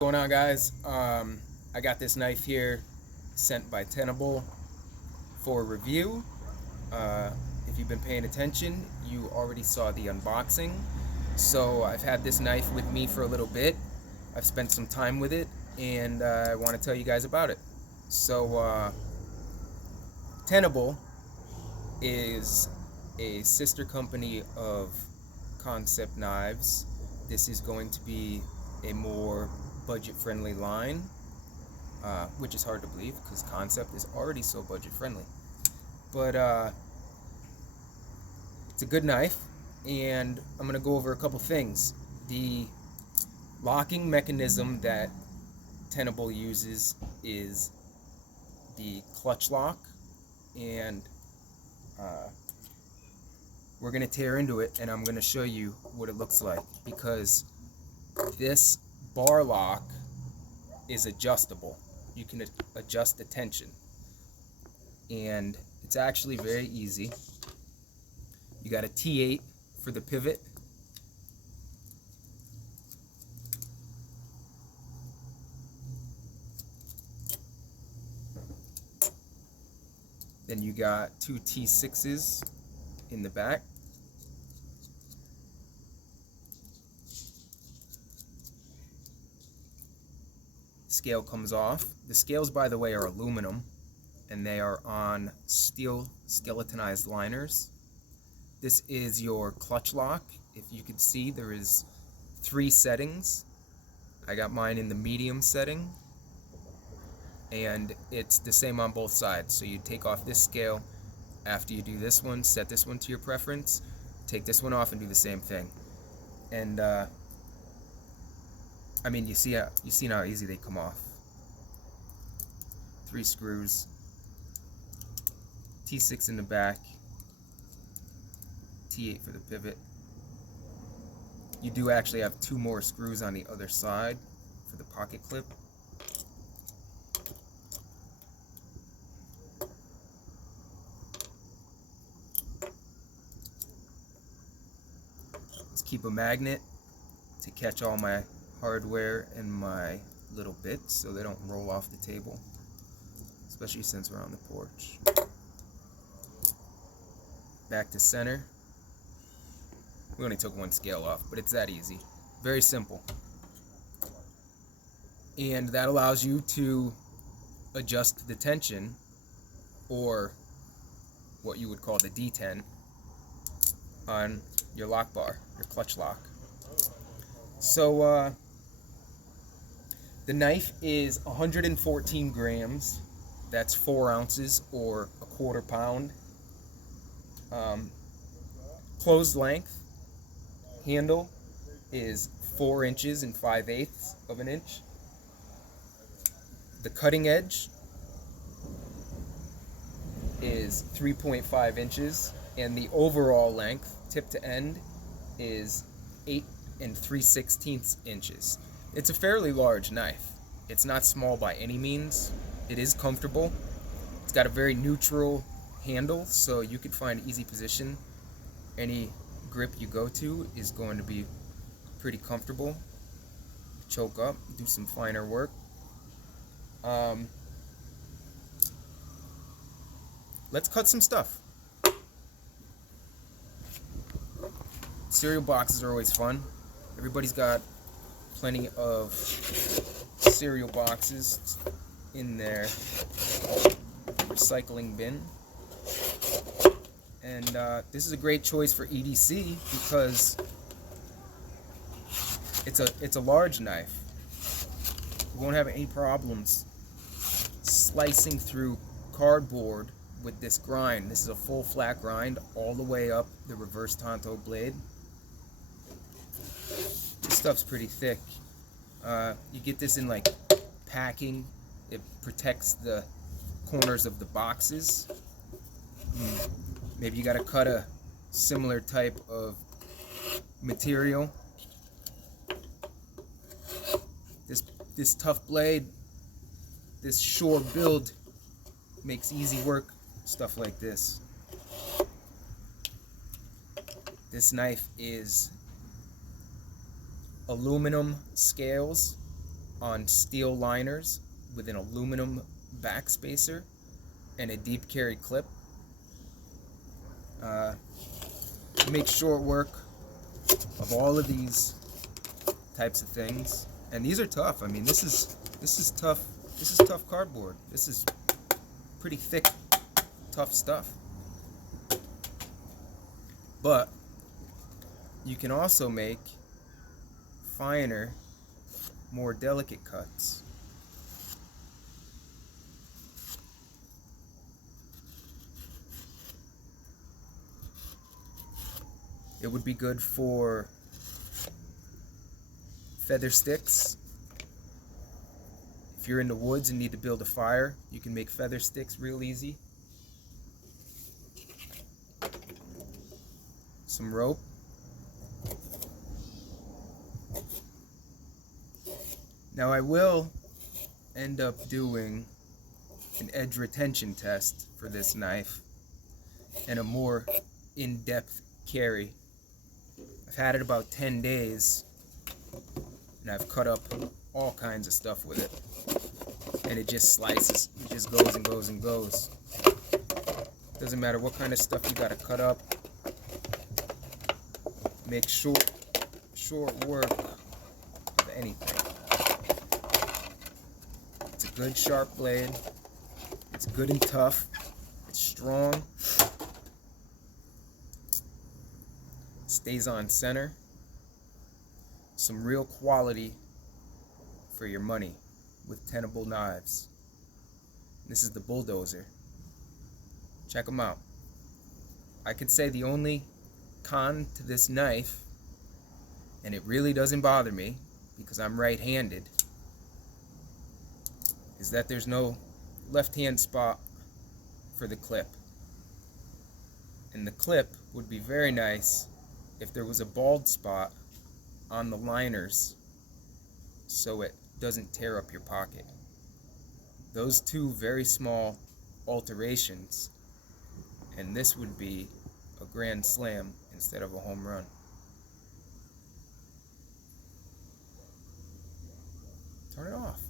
What's going on, guys? I got this knife here sent by Tenable for review. uh, if you've been paying attention, you already saw the unboxing. So I've had this knife with me for a little bit. I've spent some time with it, and I want to tell you guys about it. So Tenable is a sister company of Concept Knives. This is going to be a more budget-friendly line, which is hard to believe because Concept is already so budget-friendly. But it's a good knife, and I'm going to go over a couple things. The locking mechanism that Tenable uses is the clutch lock, and we're going to tear into it, and I'm going to show you what it looks like, because this bar lock is adjustable. You can adjust the tension, and it's actually very easy. You got a T8 for the pivot. Then you got two T6s in the back. Scale comes off. The scales, by the way, are aluminum, and they are on steel skeletonized liners. This is your clutch lock. If you can see, there is 3 settings. I got mine in the medium setting, and it's the same on both sides. So you take off this scale after you do this one, set this one to your preference, take this one off and do the same thing. And I mean, you see how easy they come off. 3 screws, T6 in the back, T8 for the pivot. You do actually have 2 more screws on the other side for the pocket clip. Let's keep a magnet to catch all my hardware and my little bits so they don't roll off the table, especially since we're on the porch. Back to center. We only took 1 scale off, but it's that easy. Very simple. And that allows you to adjust the tension, or what you would call the D10, on your lock bar, your clutch lock. So the knife is 114 grams. That's 4 ounces or a quarter pound. Closed length. Handle is 4 inches and 5/8 of an inch. The cutting edge is 3.5 inches, and the overall length, tip to end, is 8 3/16 inches. It's a fairly large knife. It's not small by any means. It is comfortable. It's got a very neutral handle, so you can find easy position. Any grip you go to is going to be pretty comfortable. Choke up, do some finer work. Let's cut some stuff. Cereal boxes are always fun. Everybody's got plenty of cereal boxes in their recycling bin. And this is a great choice for EDC because it's a large knife. You won't have any problems slicing through cardboard with this grind. This is a full flat grind all the way up the reverse tanto blade. This stuff's pretty thick. You get this in like packing. It protects the corners of the boxes. Maybe you gotta cut a similar type of material. This tough blade, this Shore build, makes easy work, stuff like this. This knife is aluminum scales on steel liners with an aluminum backspacer and a deep carry clip. Make short work of all of these types of things, and these are tough. I mean, this is tough. This is tough cardboard. This is pretty thick, tough stuff. But you can also make finer, more delicate cuts. It would be good for feather sticks. If you're in the woods and need to build a fire, you can make feather sticks real easy. Some rope. Now I will end up doing an edge retention test for this knife and a more in-depth carry. I've had it about 10 days and I've cut up all kinds of stuff with it, and it just slices. It just goes and goes and goes. Doesn't matter what kind of stuff you gotta cut up. Make short work of anything. It's a good sharp blade. It's good and tough. It's strong. Stays on center. Some real quality for your money with Tenable knives. This is the Bulldozer. Check them out. I could say the only con to this knife, and it really doesn't bother me because I'm right-handed, is that there's no left-hand spot for the clip. And the clip would be very nice if there was a bald spot on the liners so it doesn't tear up your pocket. Those two very small alterations, and this would be a grand slam instead of a home run. Turn it off.